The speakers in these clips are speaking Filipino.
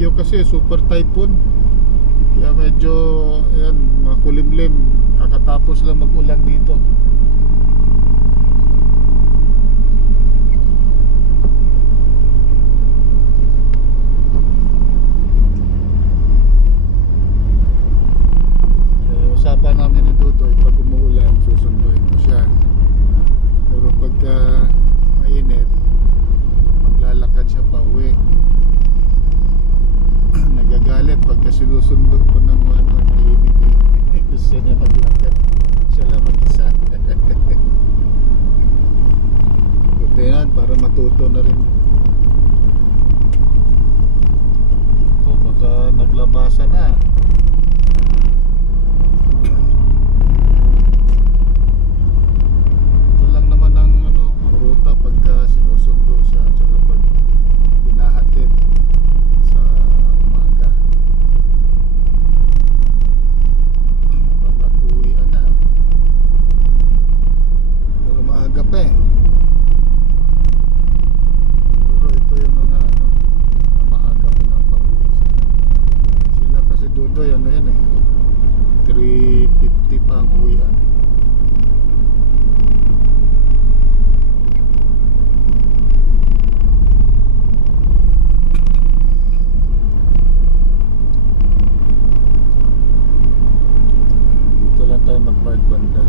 Bagyo kasi, super typhoon. Kaya medyo, ayan, makulimlim. Kakatapos lang mag-ulan dito. Usapan namin ni Dudoy, pag umuulan susunduin ko siya, pero pagka mainit maglalakad siya pa uwi. Nagagalit pagka sinusundo ko ng mainit eh. Gusto niya maglakad, siya lang mag-isa. Buti yan, para matuto na rin. Baka naglabasa na. Pagka sinusundo siya tsaka pag hinahatid sa umaga. Mukhang nag-uwian na, pero maaga pa eh. Pero ito yung mga na maaga pinapauwi sila kasi Dudoy yan eh, 3:50 pa ang uwian. Mag-park banda.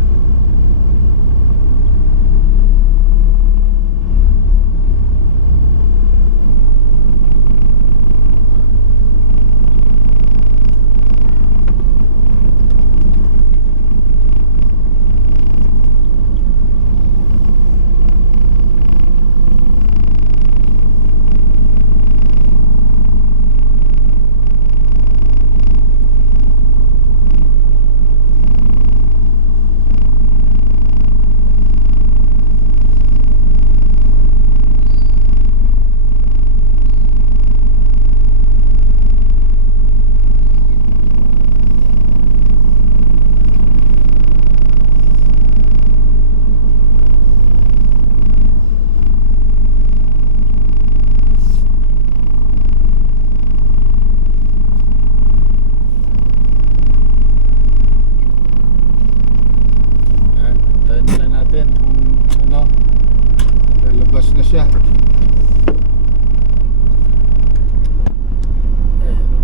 Lalabas na siya. Ano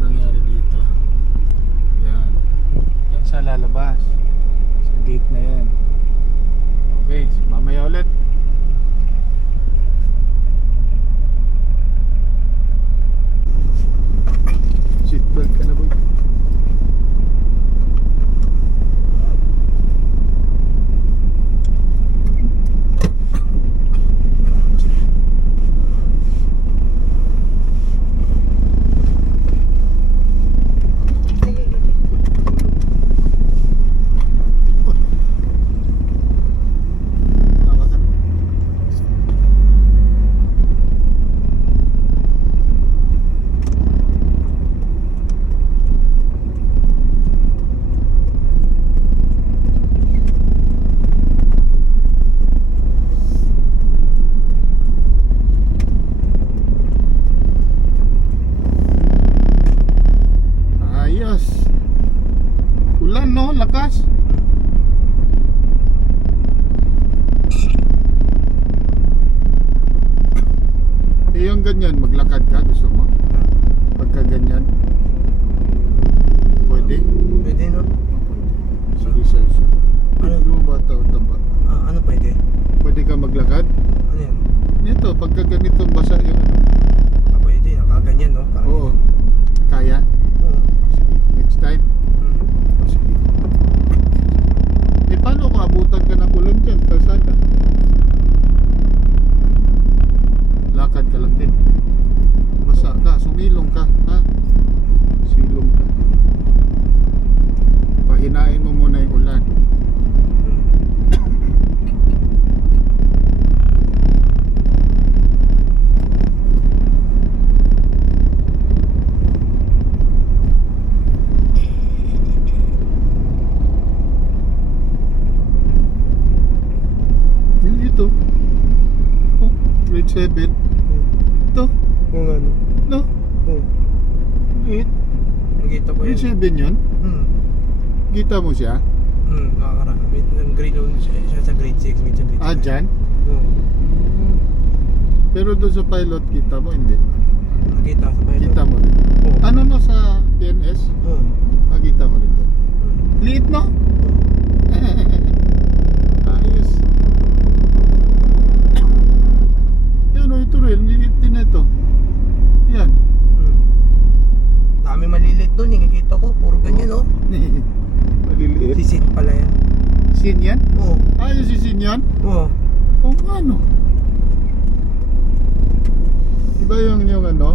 nangyari dito? Yan. Yan siya lalabas sa gate na yan. Okay, mamaya ulit. Seatbelt ka na ba? Ulan no, lakas. Eh yung ganyan, maglakad ka, gusto mo? Pagka ganyan pwede? Pwede no? Sige sir. Ano ba ito? Ano pwede? Pwede ka maglakad? Ano yan? Ito, pagka ganito basa yung Pwede, nakaganyan no? Parang oo. Kaya? Oo. Sige, next time. Sige. Eh paano kung abutan ka ng ulan dyan, kalsada? Lakad ka lang din. Basa ka, sumilong ka, ha? Silong ka. Pahinain mo muna yung ulan. Ito. Oh, grade 7. Ito. Oo nga no? No? Oo. 8? Nakita ko Grade yun. 7 yun? Hmm. Kita mo siya? Nakakarami. Grade 1 siya sa grade 6, minsan grade 7. Ah, dyan? Oo. Pero doon sa pilot, kita mo, hindi? Nakita sa pilot. Kita mo rin. Oo. Ano no sa PNS? Oo. Nakita mo rin doon. Liit, no? Ayos. Yan o, ito rin. Liit din na ito. Yan. Dami malilit doon, nakikita ko. Puro ganyan, oh. Maliliit. Sisin pala yan. Sin yan? Oo. Ayos si Sin yan? Oo. O ano? Diba yung ano?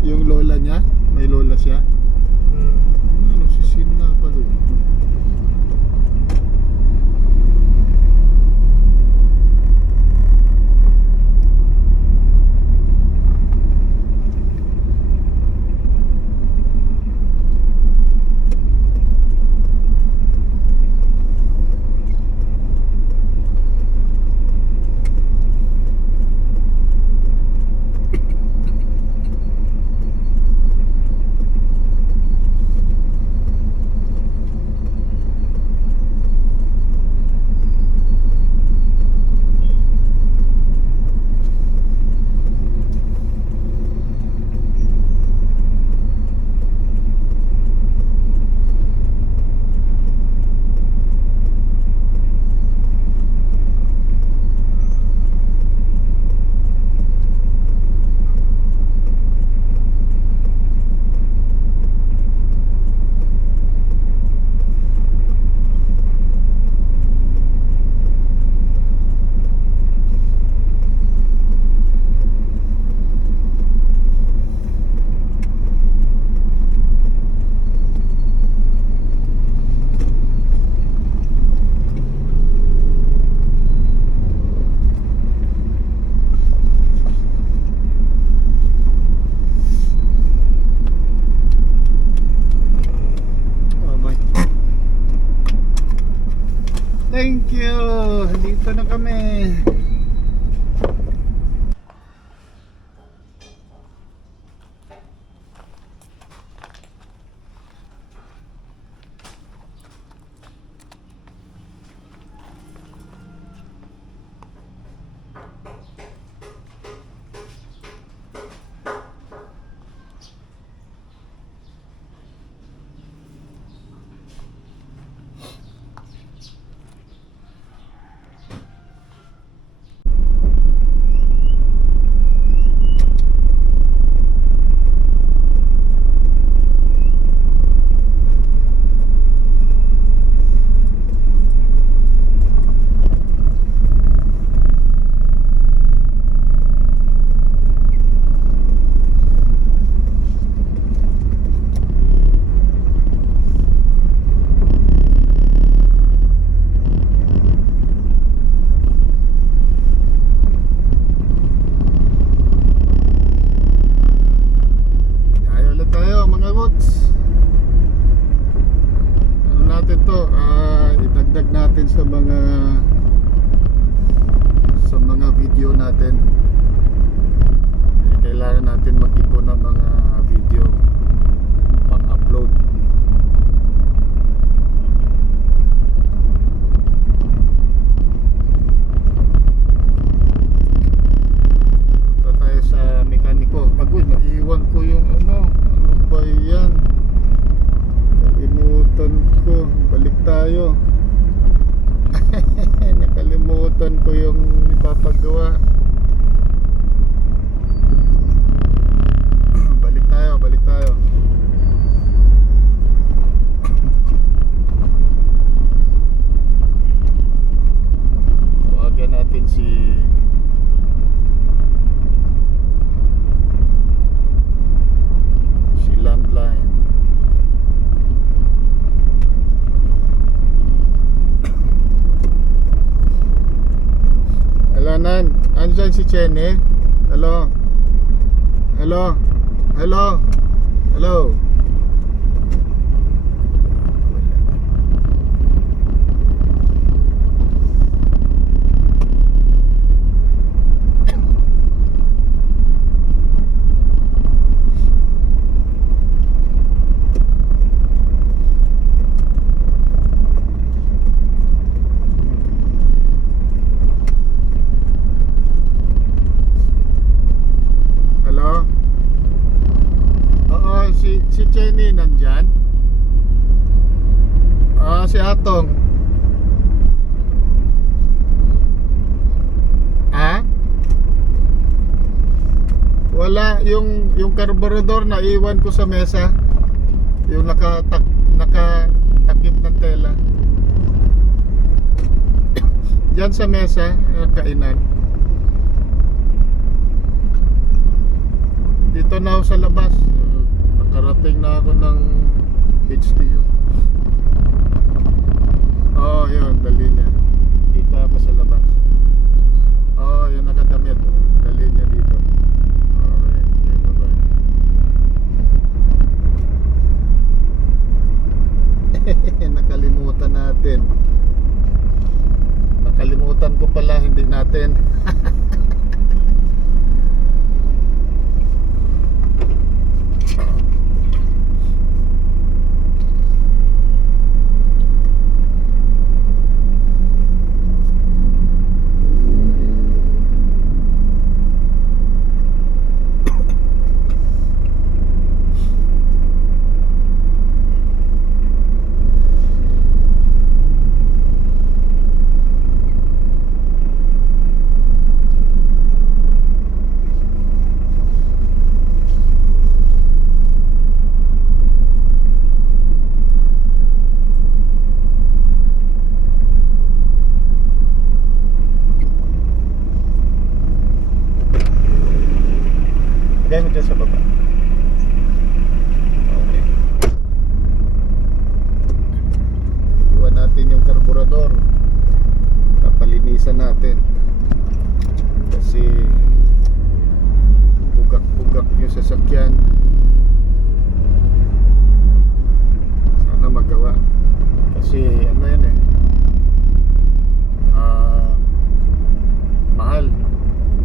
Yung lola niya? May lola siya? Ano, si Sin nga pala yun. Thank you! Dito na kami. idagdag natin sa mga video natin. Kailangan natin mag-ipon ng mga video pang-upload. Punta tayo sa mekaniko. Pagod, naiwan ko yung ano ba yan? Nakalimutan ko. Balik tayo. Nakalimutan ko yung ipapagawa. Balik tayo. Tawagan natin si landline. Hello, Nan. Andyan si Chenny. Hello. Hello. Hello. Hello. si Jenny nandyan? Si Atong. Wala yung karburador na iwan ko sa mesa. Yung nakatakip ng tela. Diyan sa mesa, kainan. Dito na ako sa labas. Nakarating na ako ng HTU. Oh, yun, dali niya. Dito ako sa labas. Oh, yun nakadamit. Dali niya dito. Okay, okay, bye-bye. Nakalimutan natin. Nakalimutan ko pala, hindi natin. Lagay mo dyan sa baba. Okay. Iwan natin yung karburador. Kapalinisan natin. Kasi bugak-bugak yung sasakyan. Sana magawa. Kasi ano yan mahal.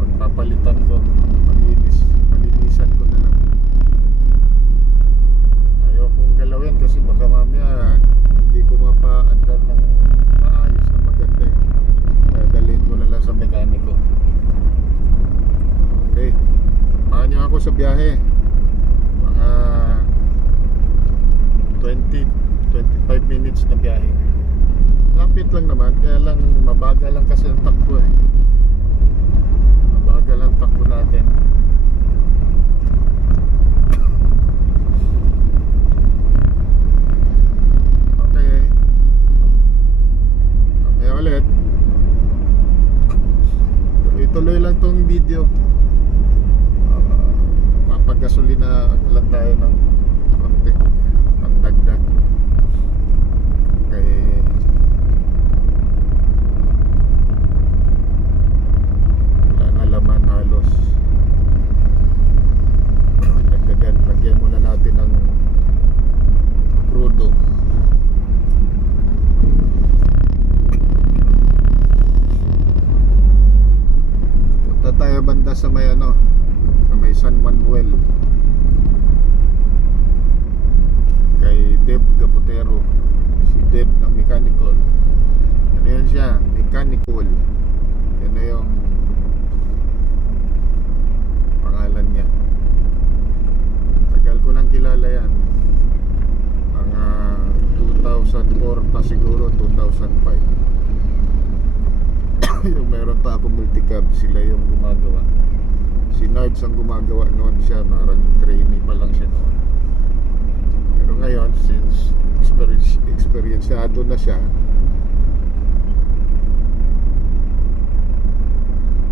Magpapalitan ko. Malinisan ko na lang. Ayaw kong galawin kasi baka mamaya hindi ko mapaandar ng maayos na maganda eh. Kaya dalhin ko na lang sa mekaniko. Okay, samahan niyo ako sa biyahe. Mga 20-25 minutes na biyahe. Lapit lang naman, kaya lang mabagal lang kasi ang takbo eh. Mabagal ang takbo natin. Ulit tuloy lang tong video. Mapagasolina lang tayo ng konti ang dagdag kay wala na laman halos. Lagyan muna natin ng crudo. Tayo banda sa may sa may San Manuel kay Deb Gabutero, si Deb ng mechanical. Ano yan siya? Mechanical. Yan na yung pangalan niya. Tagal ko nang kilala yan. Mga 2004 pa siguro, 2005. Yung meron pa ako multicab, sila yung gumagawa. Si Nards ang gumagawa noon, siya parang trainee pa lang siya noon. Pero ngayon, since experienceado na siya,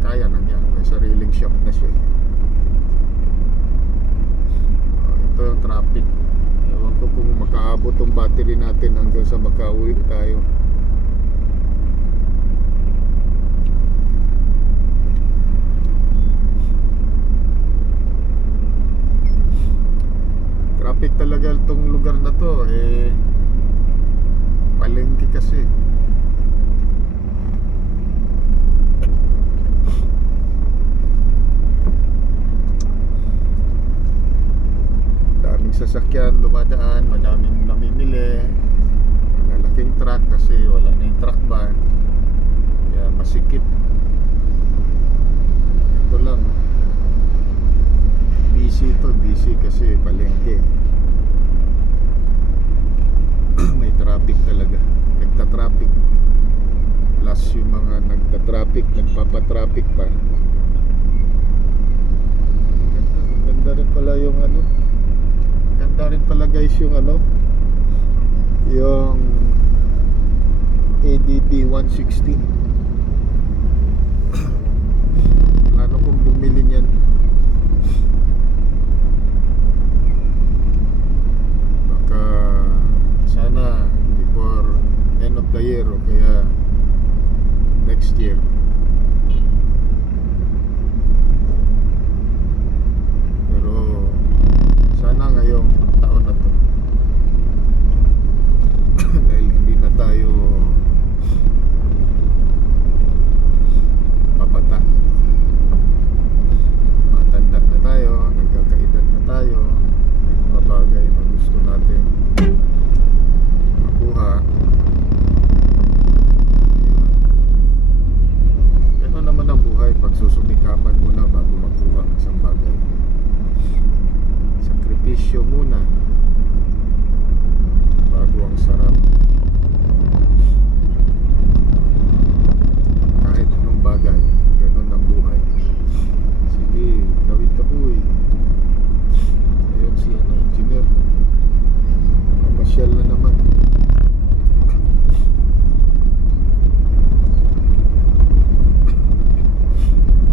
kaya na niya, may sariling shop na siya. Ito yung traffic. Ewan ko kung makaabot yung battery natin hanggang sa makauwi tayo. Traffic talaga itong lugar na to palengke kasi. Daming sasakyan dumadaan, madaming namimili, malalaking truck kasi wala na yung truck ban, kaya masikip. Ito lang busy kasi palengke. automatic pa. Ganda rin pala yung ano. Ganda rin pala guys yung ano. Yung ADB 160. Plano kong bumili niyan. Baka sana before end of the year o kaya next year. Pero sana ngayong taon na to. Dahil hindi na tayo papata. Matanda na tayo, nagkakaedad na tayo. May mga bagay na gusto natin makuha. Ganun naman ang buhay. Pagsusumikapan muna bago makuha ang isang bagay. Sakripisyo muna bago ang sarap. Kahit anong bagay, ganun ang buhay. Sige, tawid ka boy. Ayun si ano, engineer. Mamasyal na naman.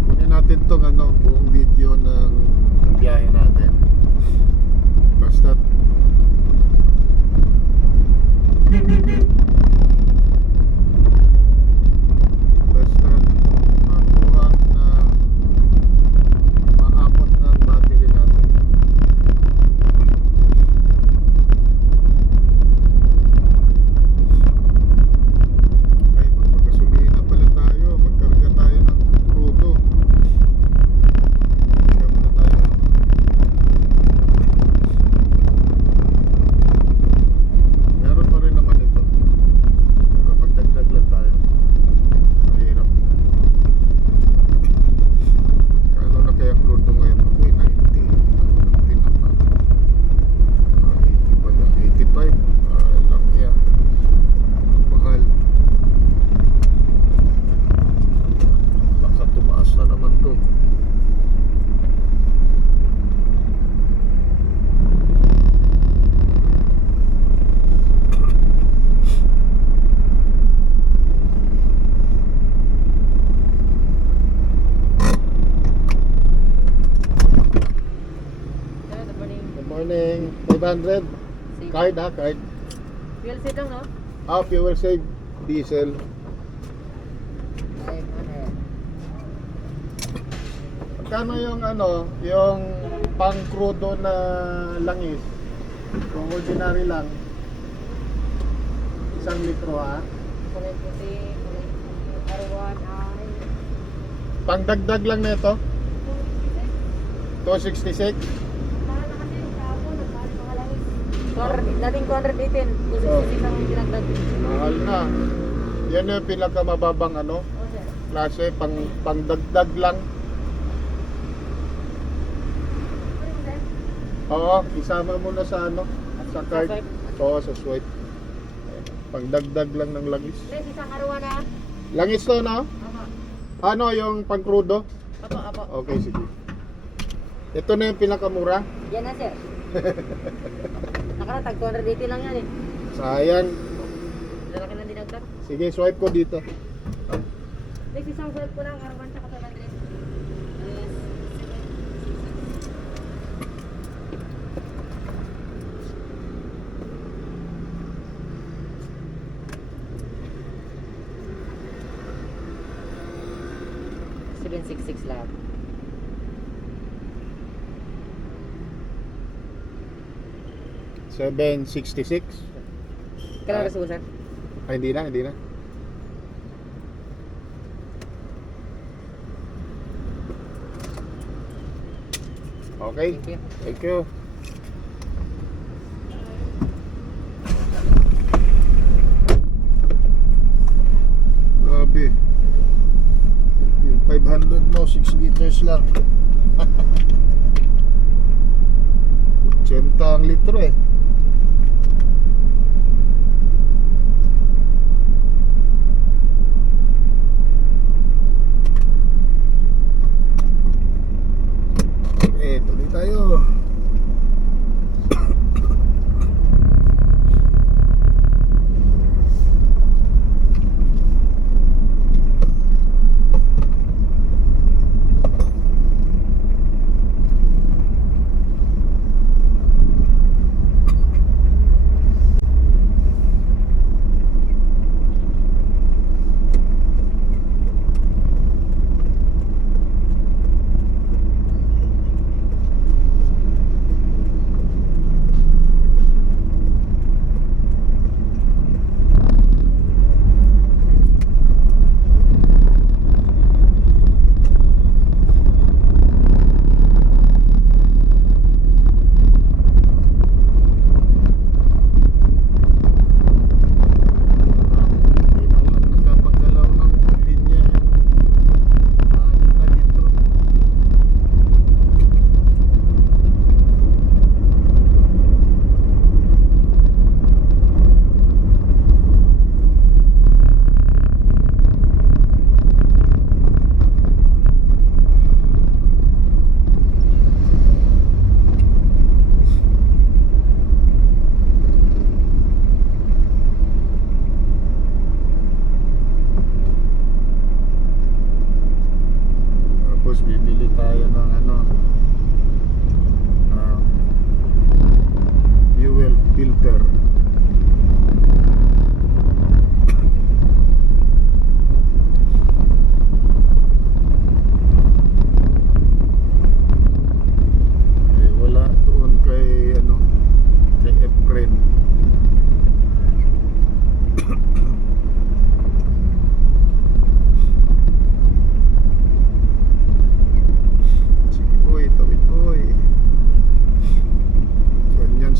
Kunin natin tong ano, buong video ng biyahe natin. Basta makuha na maabot ng battery natin. Ay, magpagasolina pala tayo. Magkarga tayo ng crudo. Karga muna tayo. Meron pa rin naman ito. Pero magdagdag lang tayo. Mahirap. Kano na kaya crudo ngayon? Uy, 90. Ang tinapa. 80 pala. 85. Lang yan. Mahal. Baka tumaas na naman to. Good morning. Good morning. 500. Card ha, card. Fuel seat lang, no? Fuel save. Diesel. 500. Magkano yung ano, yung pang crudo na langis? Kung ordinary lang. 1 litro ha. Kulay puti, kulay R1 ay... Pangdagdag lang nito. 266. Mahal na kasi sa ako, nagmahal mga langis. Dating 218, 266 ang pinagdag. Mahal na. Yan yung pinakamababang ano, Oo, sir. klase, pangdagdag lang. Ano sir? Oo, isama mo na sa ano, sa card. swipe? Oo, sa swipe. Pangdagdag lang ng langis. Please, isang R1 na. Langis to na? Apa. Ano yung pangkrudo? Apa. Okay, sige. Ito na yung pinakamura. Yan na, sir. Nakaratag, 280 lang yan eh. Sayang. Lalaki lang dinagdag. Sige, swipe ko dito. Please, isang swipe ko lang, R1 tsaka 700. Yes. 766 lang. $766. Kailan resibo, sir? Ay, hindi na. Okay. Thank you. Thank you. Grabe. Yung 500 mo, 6 liters lang. 80 ang litro eh.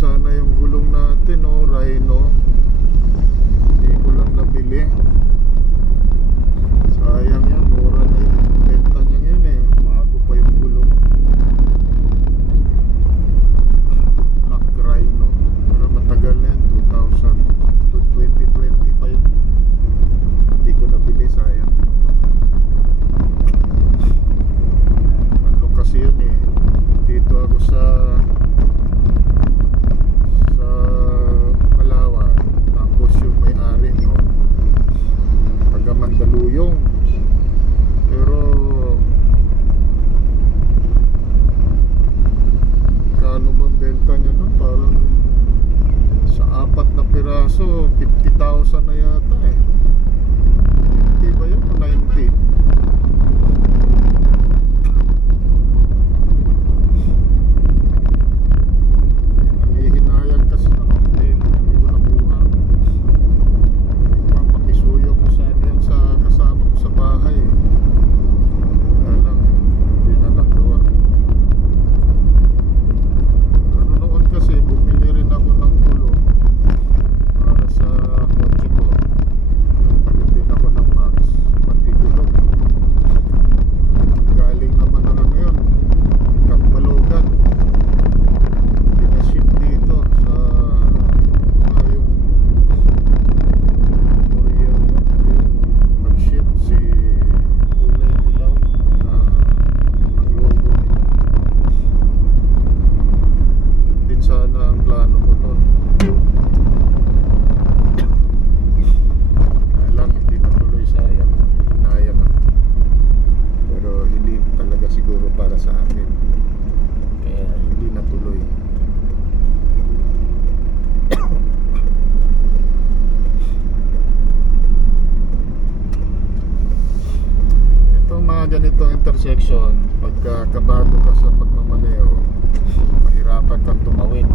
sana yung gulong natin, no, Rhino. Hindi ko lang nabili. Sayang yan, mura na yung benta niya ngayon eh. Bago pa yung gulong. Black Rhino. Pero matagal na yan, 2000 to 2020 pa yun. Hindi ko nabili, sayang. Ano kasi yun eh. Dito ako sa Palawan. Tapos yung may-ari, no, taga Mandaluyong. Pero kano bang benta niya nun? Parang sa 4 na piraso 50,000 na yata eh. 50 ba yun o 90? Nangihinayang kasi ako, hindi ko nakuha. Papakisuyo ko sana yan sa kasama ko sa bahay eh. Kaya lang, hindi na nagawa. Ano noon kasi, bumili rin ako ng gulong para sa kotse ko. Palit din ako ng Max, pati gulong. Galing naman na ngayon, Kapmalogan. Pinaship dito sa yung courier, no? Yung nag-ship si kulay dilaw na ang logo nila. Yun din sana ang plano ko nun. Kaya lang hindi natuloy, sayang. Hinayang ako. Pero hindi talaga siguro para sa akin. Kaya hindi natuloy. Itong mga ganitong intersection, pagka kabado ka sa pagmamaneho, mahirapan kang tumawid,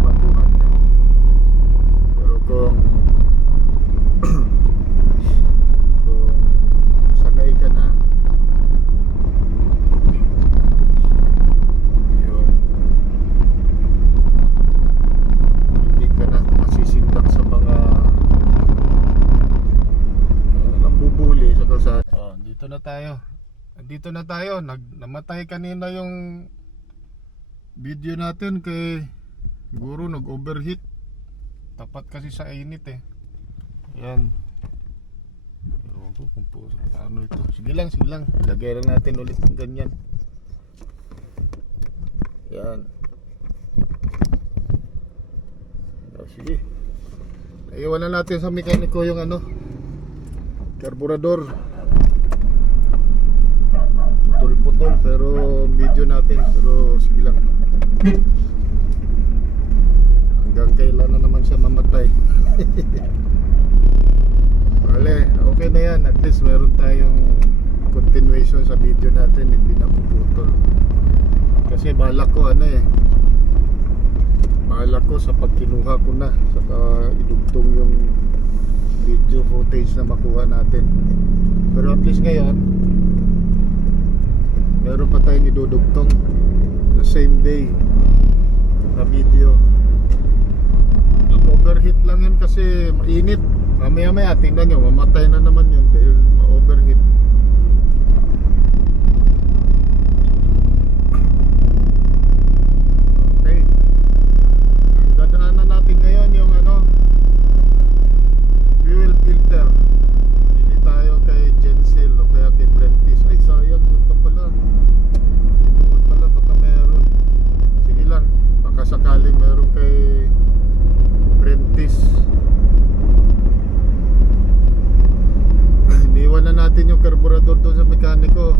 baguhan ka. Pero kung sanay ka na, yung hindi ka na masisindak sa mga nambubuli sa kalsada. Oh, dito na tayo. Dito na tayo. Namatay kanina yung video natin kay Guru, nag-overheat. Tapat kasi sa init eh. Yan. Ewan ko kung paano ito. Sige lang. Lagay lang natin ulit ng ganyan. Yan. Sige. Iwan na natin sa mekaniko yung karburador. Putol pero video natin. Pero sige lang. Hanggang kailan na naman siya mamatay. Wala, okay na yan. At least meron tayong continuation sa video natin. Hindi na puputol. Kasi balak ko balak ko sa pagkinuha ko na, saka idugtong yung video footage na makuha natin. Pero at least ngayon meron pa tayong idudugtong the same day na video. Overheat lang yun kasi mainit. Mamaya tingnan nyo, mamatay na naman yun dahil ma-overheat. Okay, ang dadaanan natin ngayon yung fuel filter. Hindi tayo kay Gensil o kaya kay Brentis. Ay sayang, doon pa pala. Doon pala, baka meron. Sige lang, baka sakaling meron kay Brentis. Iniwan na natin yung karburador doon sa mekaniko.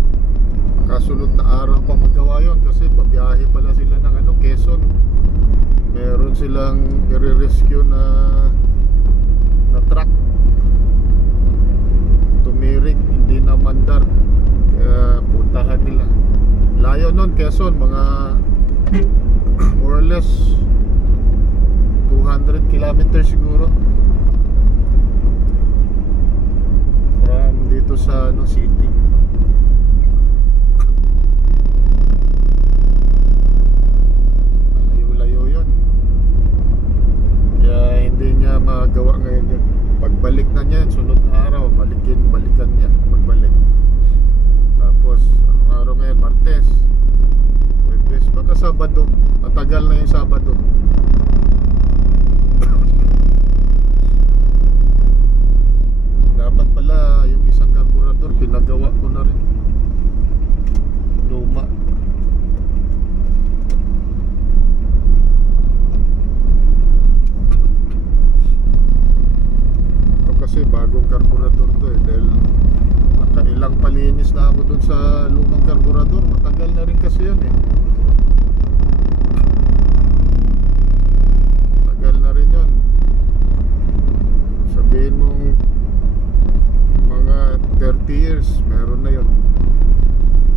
Kasunod na araw pa magawa yun kasi babiyahe pala sila ng Quezon. Meron silang i-rescue na truck. Tumirik, hindi na mandar. Kaya puntahan nila. Layo nun, Quezon, mga more or less 200 kilometers siguro from dito sa city. Layo-layo yun. ngayong Sabado. Dapat pala yung isang karburador pinagawa ko na rin. Luma. Ito kasi bagong karburador to eh, dahil nakailang palinis na ako dun sa lumang karburador. Matagal na rin kasi yan eh. Tagal na rin yun. Sabihin mong mga 30 years meron na yun.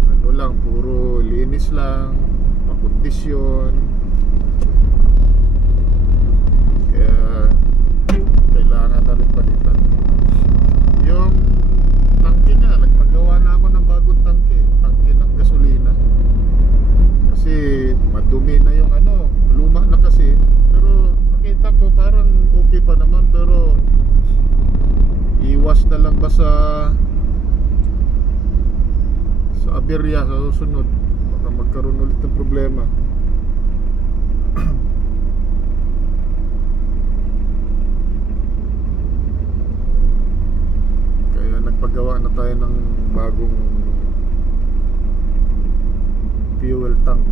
Ano lang, puro linis lang, pakondisyon. Kaya kailangan na rin palitan. Yung tangke nga, nagpagawa na ako ng bagong tangke ng gasolina. Kasi madumi na yung ano, luma na kasi. Pero nakita ko parang okay pa naman, pero iwas na lang ba sa aberya sa susunod, baka magkaroon ulit ng problema. Kaya nagpagawa na tayo ng bagong fuel tank.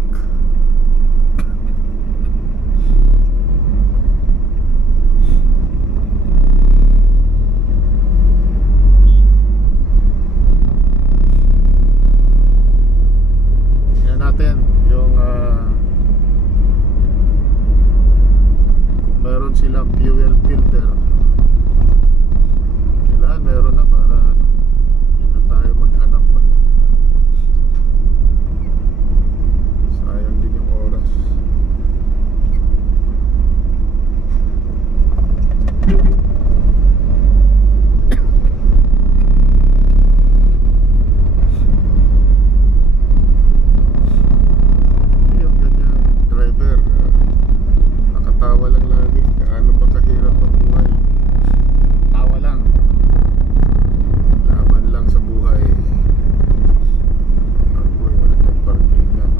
Natin yung kung meron silang fuel filter, kailangan meron na para hindi na tayo maghanap pa. Sayang din yung oras. Nakatawa lang lagi. Gaano ba kahirap ang buhay? Tawa lang. Laban lang sa buhay. Ako ay wala tayong parkingan.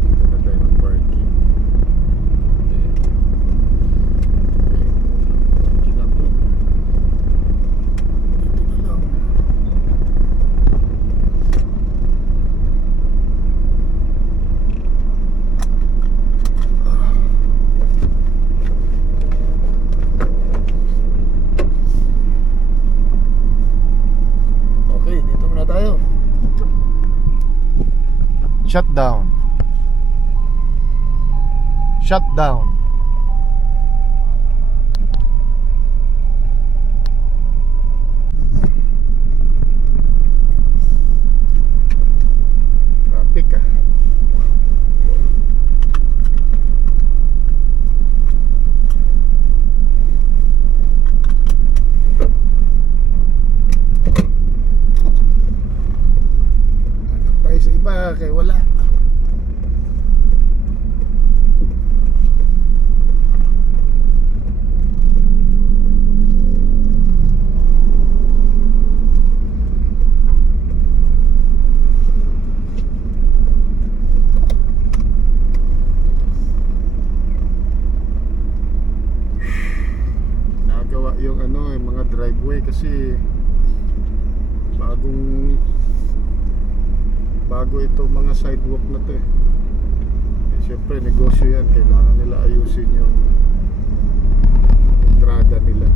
Dito na tayo ng parking. Parkingan to. Dito na lang. Okay, dito muna tayo. Shutdown. Shutdown. Traffic ah. Tayo sa iba kay wala. Nagawa yung ano, yung mga driveway kasi bago ito mga sidewalk na to eh. Siyempre negosyo yan, kailangan nila ayusin yung entrada nila.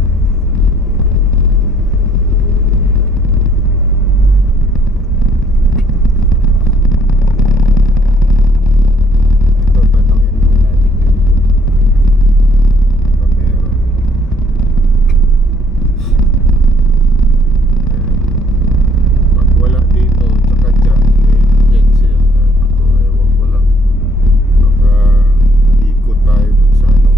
Ito, tanongin muna natin dito. Baka meron. Pag wala dito, tsaka dyan, yan sila. Ako, ewan ko lang. Baka ikot tayo dun sa ano,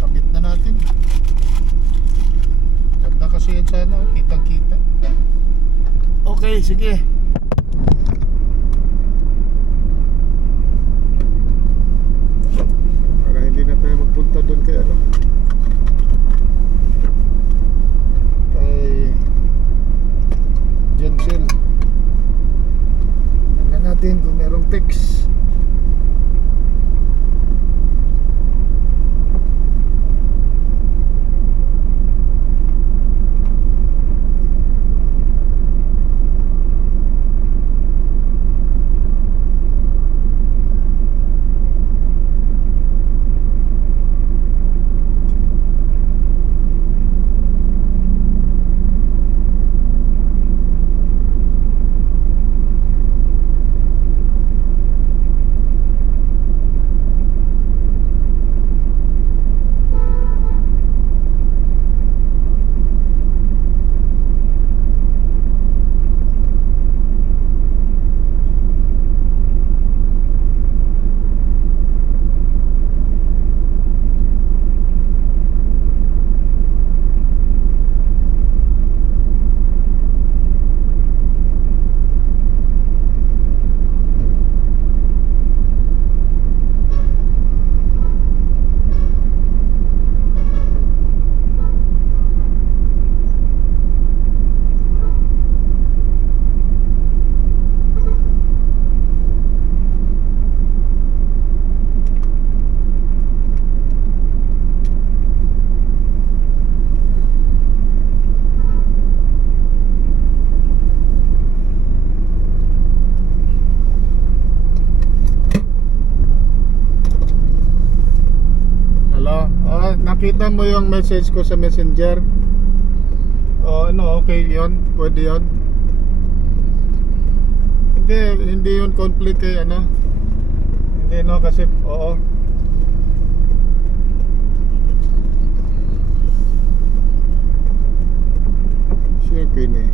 Kabit na natin. Ganda kasi yan sana, kitang kita. Okay, sige. Para hindi na tayo magpunta doon kay ano, kay Jensen. Tingnan natin kung merong text. Nakita mo yung message ko sa Messenger? O ano, okay yun? Pwede yun? Hindi yun conflict kay ano? Hindi no, kasi oo. Sure Queenie.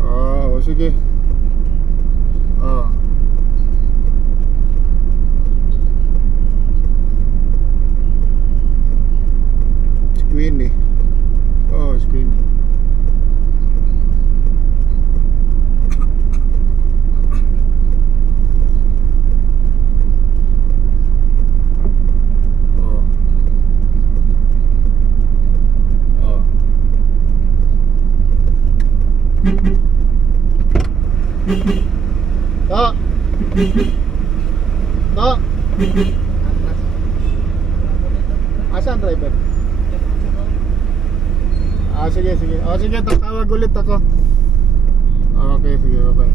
O sige. Queenie. Oh, it's Queenie. Oh. Oh. To. Asan driver? Sige. Sige, tatawag ulit ako. Okay, sige, bye.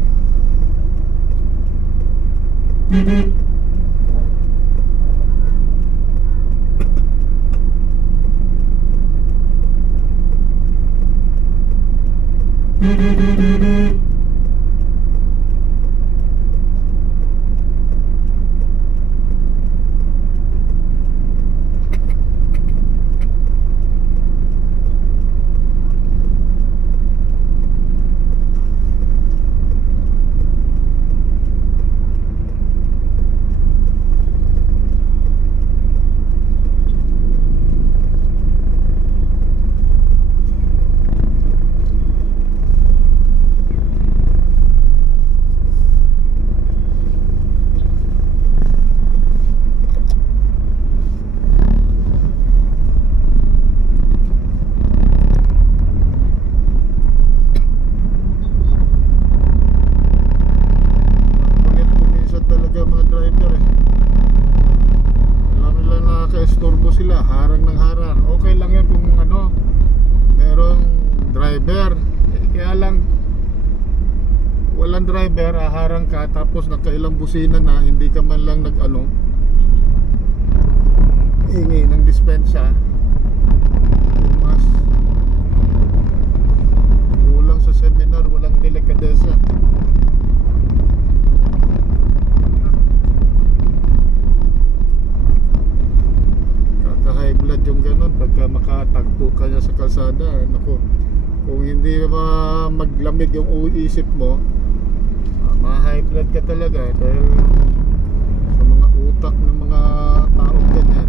Walang driver, haharang ka tapos nakailang busina na, hindi ka man lang nag-ano hingi ng dispensa. Mas kulang sa seminar, walang delikadesa. Kaka-high blood yung ganun pagka makatagpo ka niya sa kalsada. Naku, kung hindi maglamig yung isip mo, ma-high blood ka talaga dahil sa mga utak ng mga tao ganyan.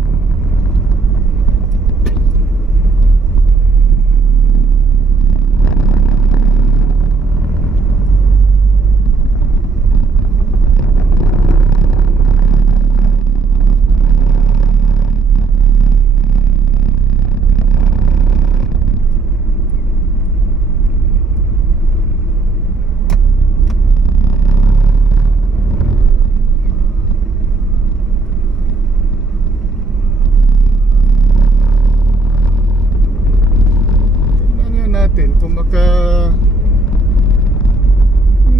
Natin kung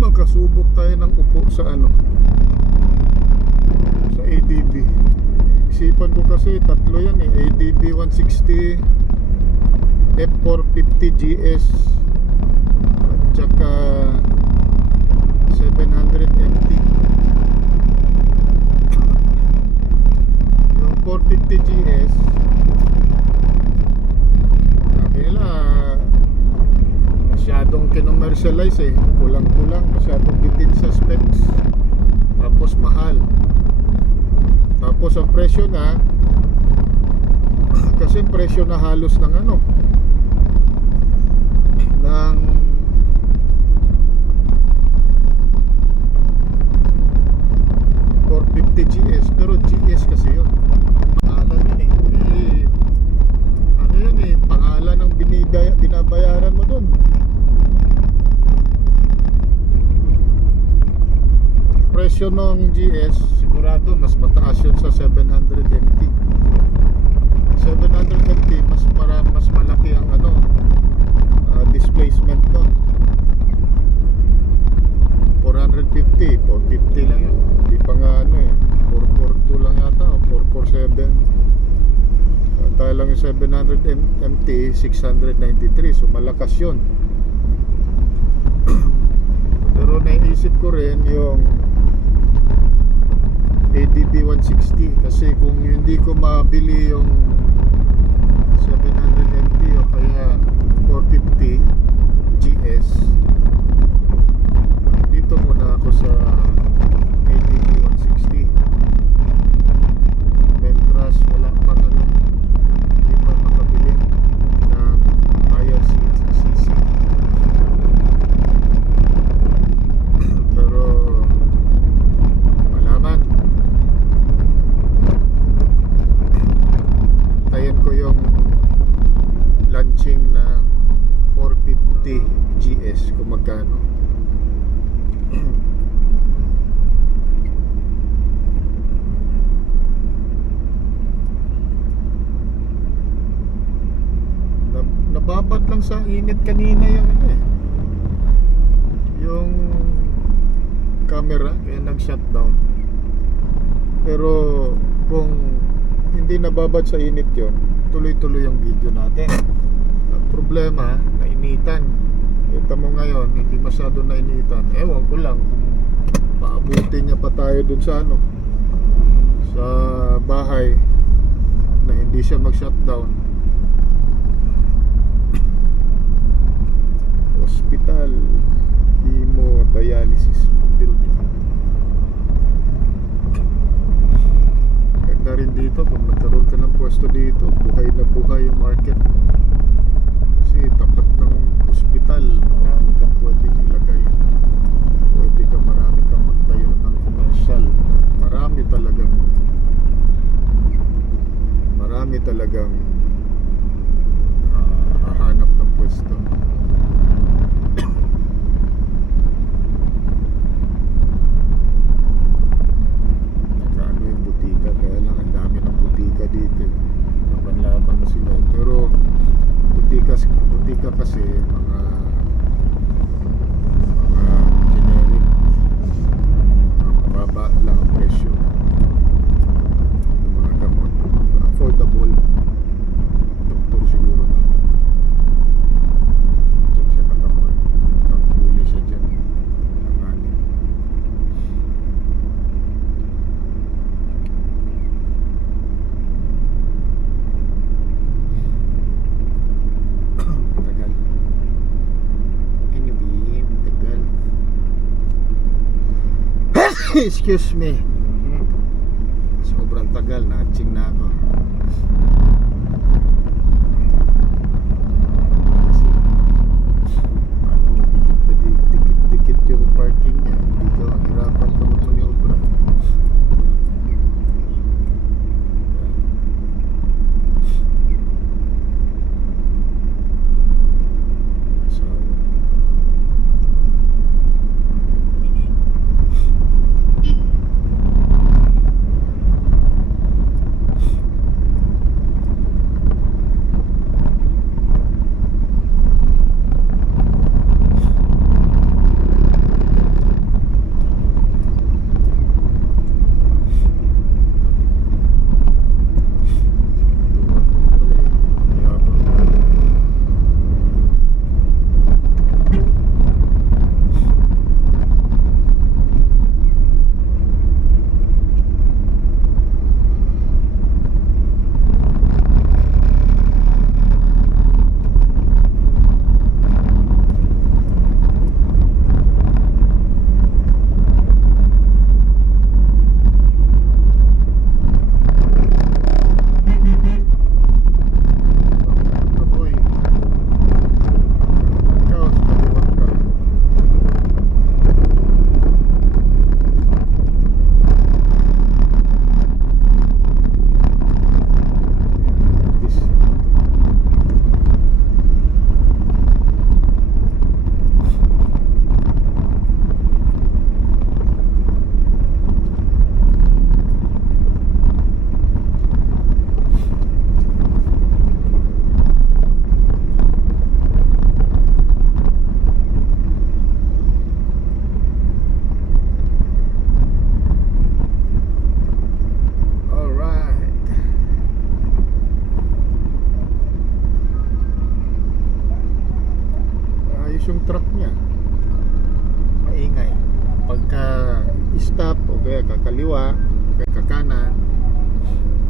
makasubok tayo ng upo sa sa ADB. Isipan ko kasi tatlo yan ADB 160, F450 GS at saka 700 MT. Yung 450 GS masyadong kinomercialize kulang-kulang, masyadong bitin sa specs, tapos mahal, tapos ang presyo na kasi presyo na halos ng ng GS, pero GS kasi yun pangalan yun pangalan ng binabayaran mo dun. Presyo ng GS sigurado mas mataas yun sa 700 MT. 700 MT mas malaki ang displacement nun. 450 lang yun, hindi pa nga 442 lang yata o 447. Tayo lang yung 700 MT 693, so malakas yun. Pero naisip ko rin yung ADB 160 kasi kung hindi ko mabili yung 700 MT o kaya 450 GS, dito muna ako sa ADB 160. Mentras wala pang hindi pa makabili ng higher CC. Pero malaman, tayin ko yung launching na 450 GS kung magkano. Nababat lang sa init kanina yung camera kaya nag-shutdown. Pero kung hindi nababad sa init yun, tuloy-tuloy yung video natin. Ang problema, nainitan. Kita mo ngayon, hindi masyado nainitan. Ewan ko lang kung paabutin niya pa tayo dun sa sa bahay na hindi siya mag-shutdown. Hospital Hemodialysis Building. Ganda rin dito kung nagkaroon ka ng pwesto dito, buhay na buhay yung market. Kasi tapat ng hospital, marami kang pwedeng ilagay. Marami kang magtayo ng commercial. Marami talagang hahanap ng pwesto. Kaya lang ang dami ng butika dito, laban-laban na sila. Pero butika kasi mga generic, mababa lang ang presyo ng mga gamot, affordable. Excuse me. Sobrang tagal, na-atching na ako. Kasi, ano, dikit-dikit yung parking niya. Hindi ko, hirapan ko magmaniobra. So, Kaboy, ikaw sa kaliwang ka. This. Alright. Ayos yung truck niya. Maingay. Pagka stop o kaya kakaliwa, o kaya kakanan,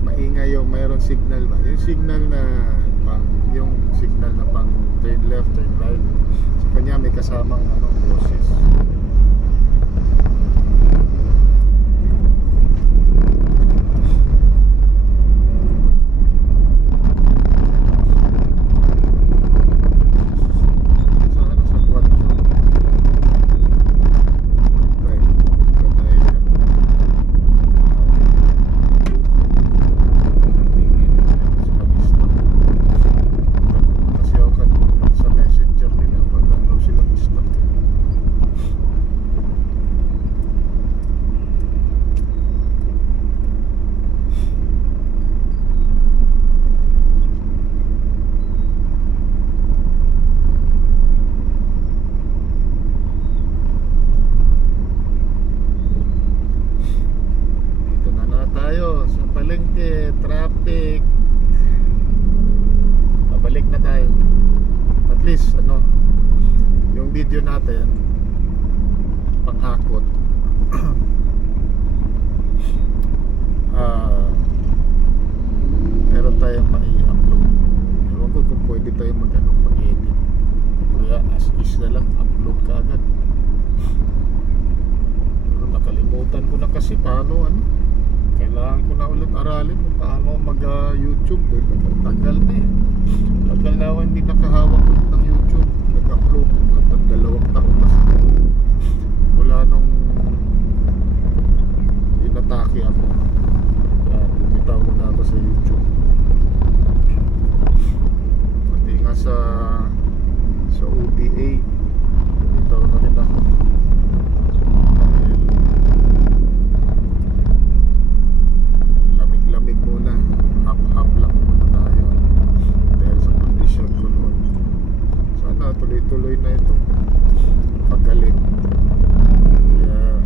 maingay yung mayroong signal ba? Yung signal na pang turn left, turn right. Sa kanya may kasamang boses. Sa sa kwarto. Right. Patay ka. Tingin sa pag-stop. Kasi ako sa messenger nila wala daw silang stop. Dito na tayo sa palengke, traffic. Pabalik na tayo. At least yung video natin panghakot. Meron tayong mai-upload. Ewan ko kung pwede tayo mag-edit. Kaya as is na lang, upload ka agad. Pero nakalimutan ko na kasi paano kailangan ko na ulit aralin kung paano mag-YouTube. Tagal na eh. Tagal na ako hindi nakahawak ulit ng YouTube. Nag-upload ng 2 taon na siguro. Mula nung inatake ako. Kaya bumitaw muna ako sa YouTube. Pati nga sa OBA bumitaw na rin ako. Dahil lamig-lamig muna. Hap-hap lang muna tayo. Dahil sa kondisyon ko noon. Sana tuloy-tuloy na ito. Pagaling. Kaya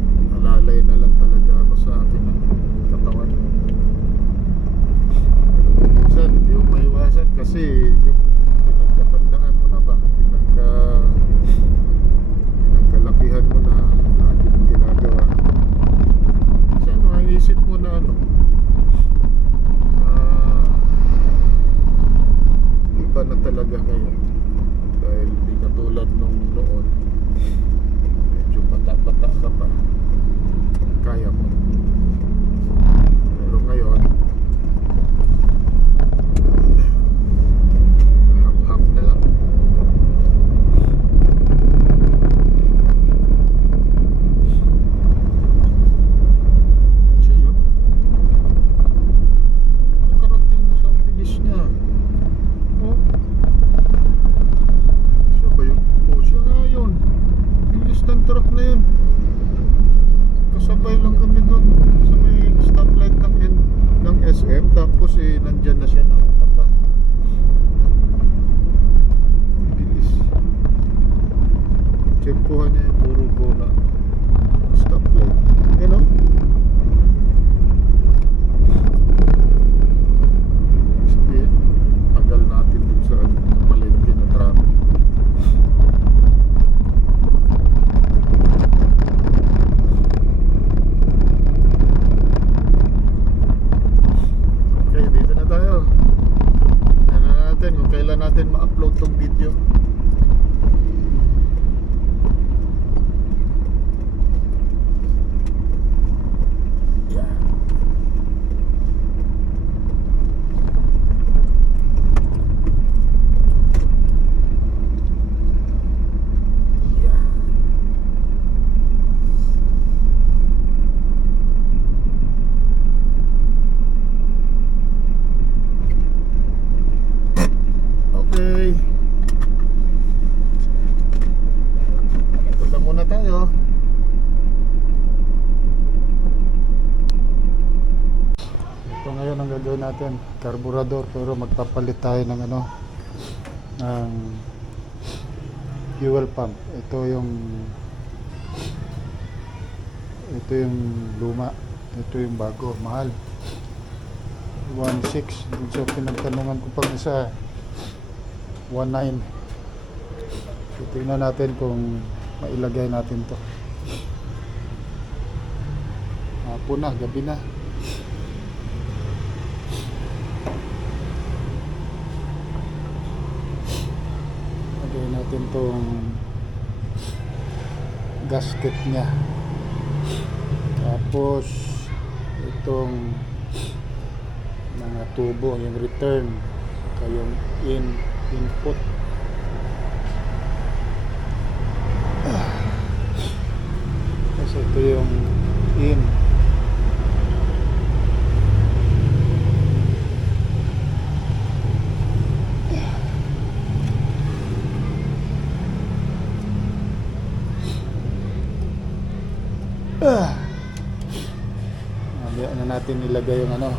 ang gagawin natin, carburetor, pero magpapalit tayo ng ano, ng fuel pump. Ito yung luma, ito yung bago, mahal, 1.6. Dun sa pinagtanungan ko pang isa, 1.9. Tingnan natin kung mailagay natin to. Hapon na, gabi na. Lagay natin tong gasket nya. Tapos itong mga tubo, yung return, saka yung input. Tapos ito yung in. Mamaya na natin ilagay yung ano.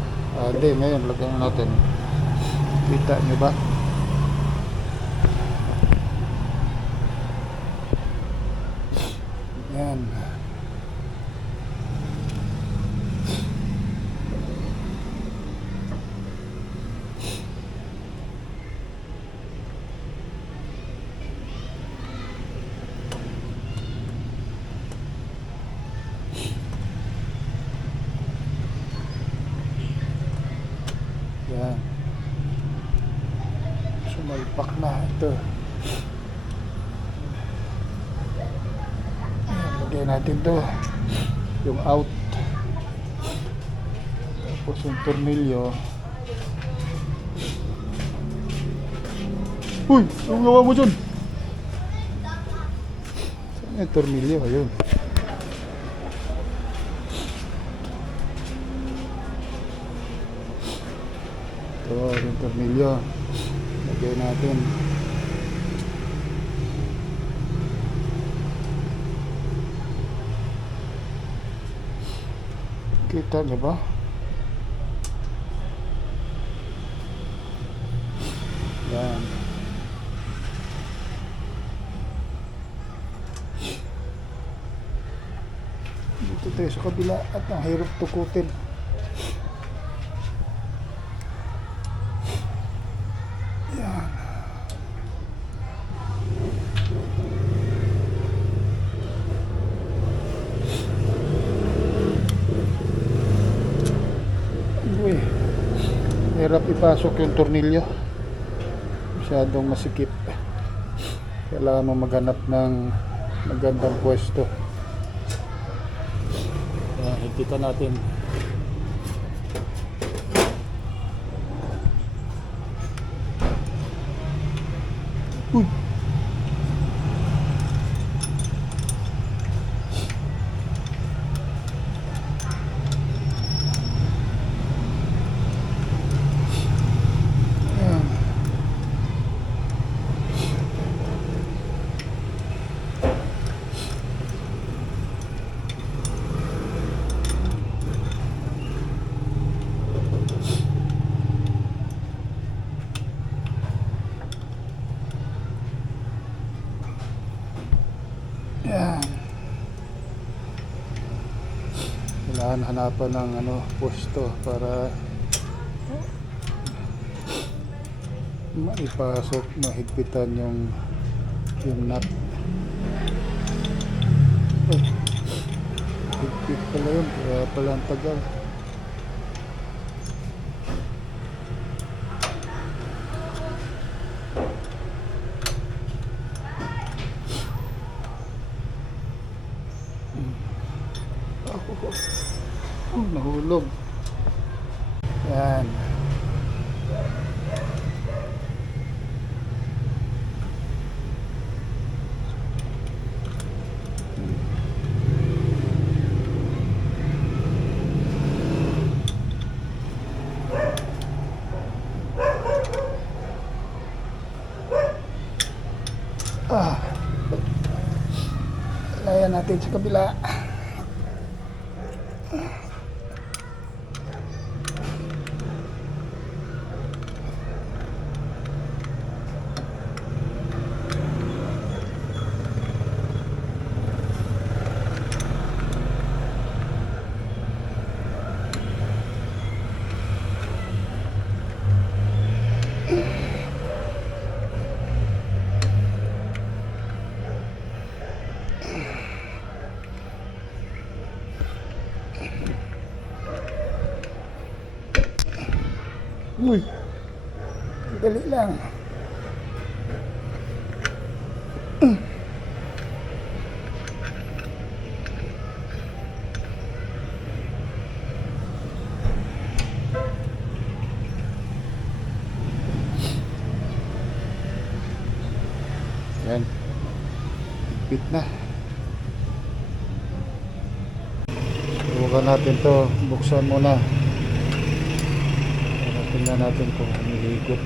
Hindi, ngayon lagyan na natin. Kita nyo ba? Yan. Yan. Sumalpak na ito. Ayan, lagay natin to. Yung out. Tapos yung tornilyo. Uy! Anong gawa mo dyan? Saan yung tornilyo? Ayun. Ito, yung tornilyo. Lagay natin. Kita niyo ba? Yan. Dito tayo sa kabila at ang hirap tukutin. Yan. Uy, hirap ipasok yung tornilyo. Masyadong masikip. Kailangan mo maghanap ng magandang pwesto. Higpitan natin. Uy! Ayan. Yan. Kailangan hanapan ng pwesto para maipasok, mahigpitan yung nut. Oh, higpit pala yun, kaya pala ang tagal. Nahulog. Yan. Layan natin sa kabila. Uy. Dali lang. Yan. Bit na. Subukan natin to. Buksan muna. Para tingnan natin kung humihigop.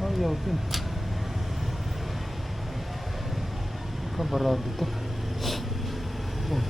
Ayaw din. Kabarado to. Oh.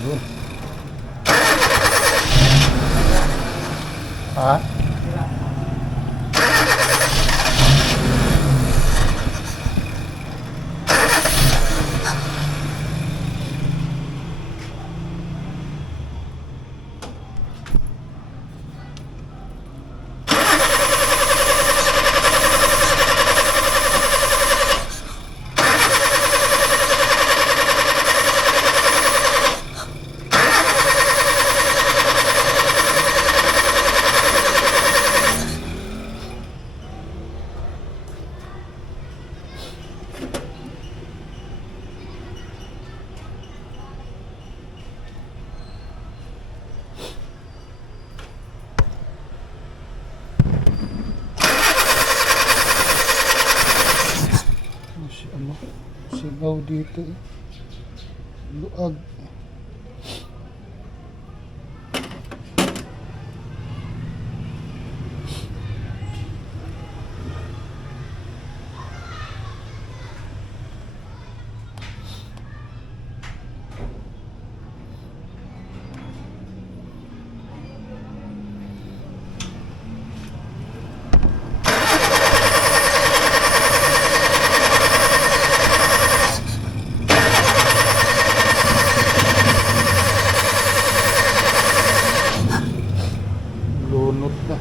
Yun. Ha? Ano? Sigaw dito. Luag. Lunot na.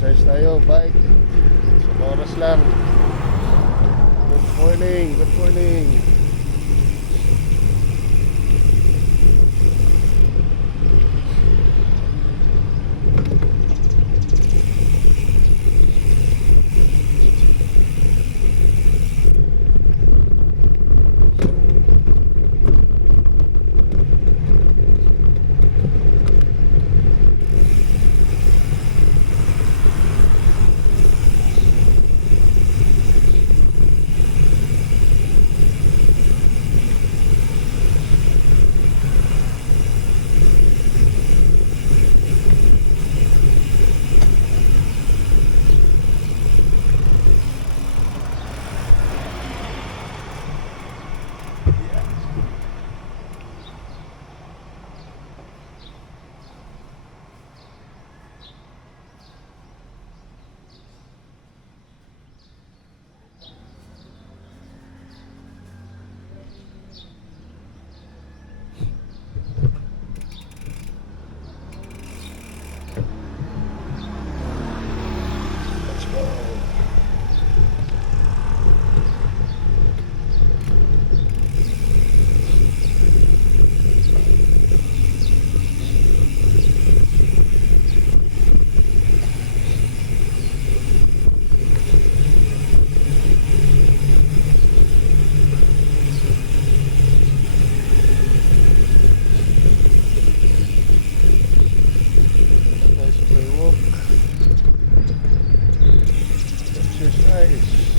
Exercise tayo, bike. Sa oras lang. Good morning, good morning. Exercise.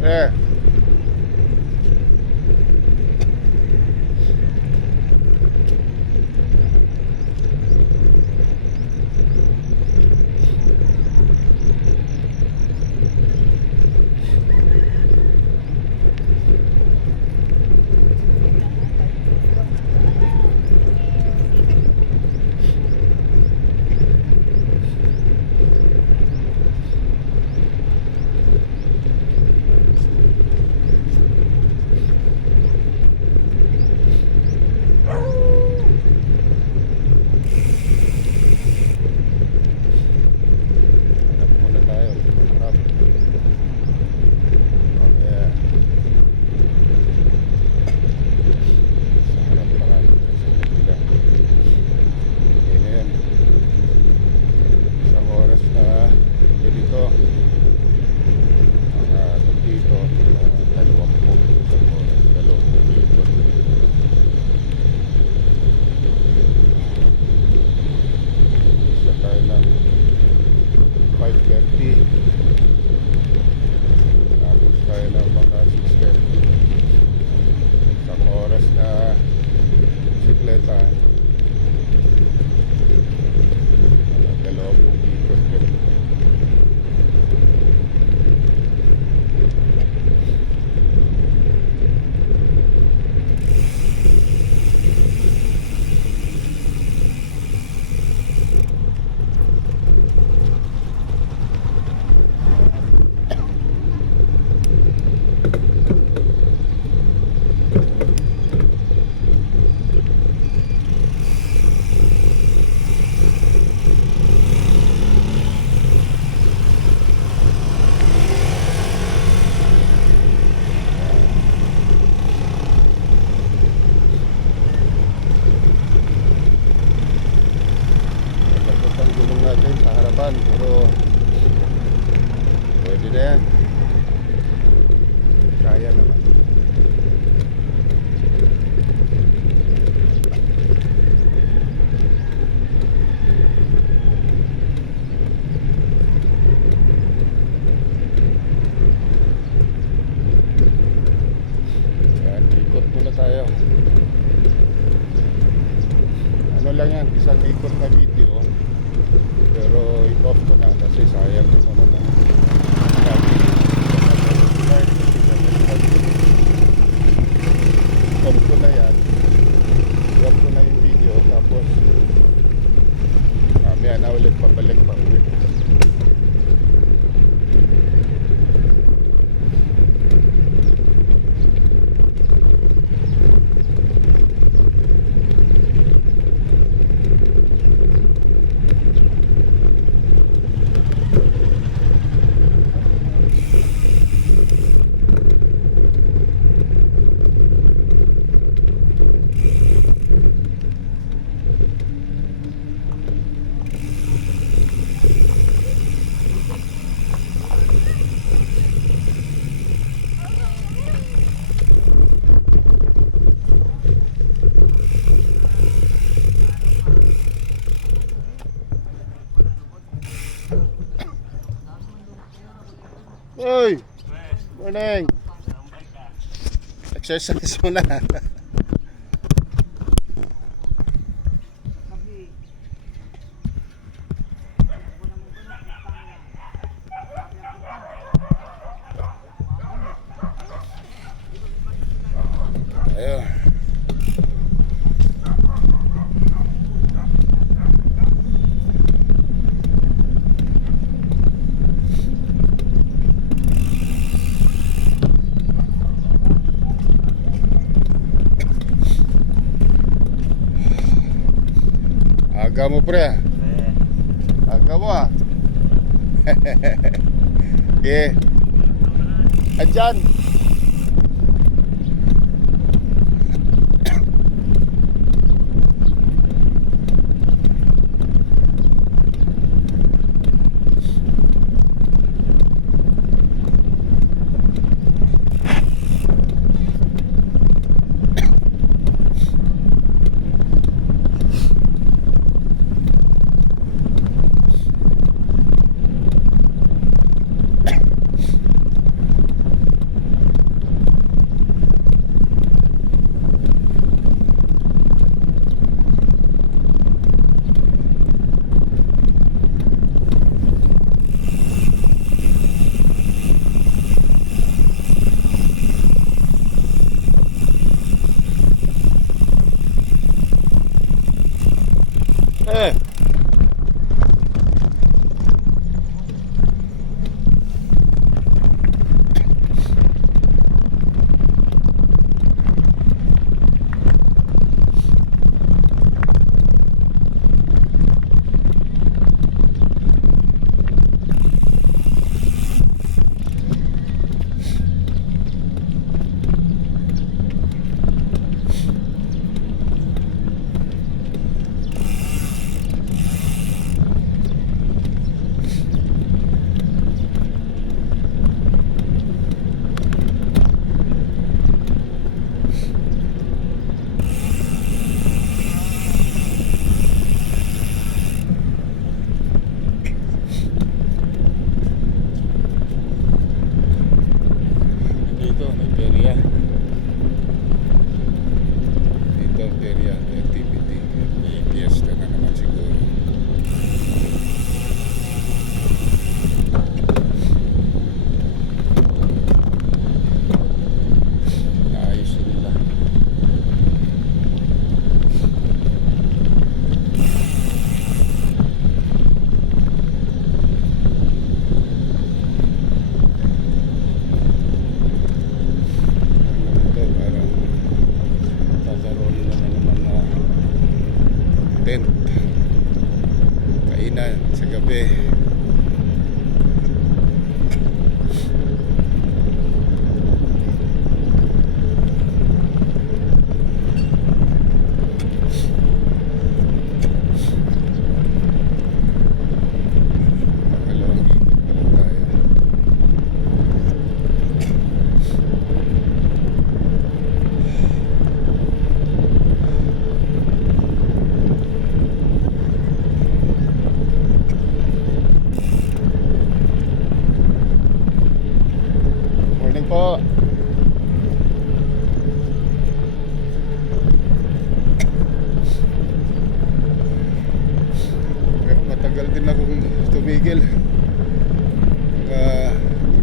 There. 5:30. Tapos tayo ng mga 6:30. Isang oras na bisikleta. Dalawang ikot din. Tapos ang gulong natin sa harapan, pero pwede na yan. Kaya naman. Yan, ikot muna tayo. Ano lang yan, isang ikot na video. Pero i-off ko na kasi sayang din naman ang off ko na yan. I-off ko na yung video. Tapos mamaya na ulit pabalik pa ulit. Uy! Morning! Exercise muna. Ayun. Aga mo pre. Aga mo ah. Okay. Andyan.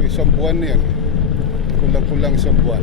isang buwan yan. Kulang-kulang isang buwan.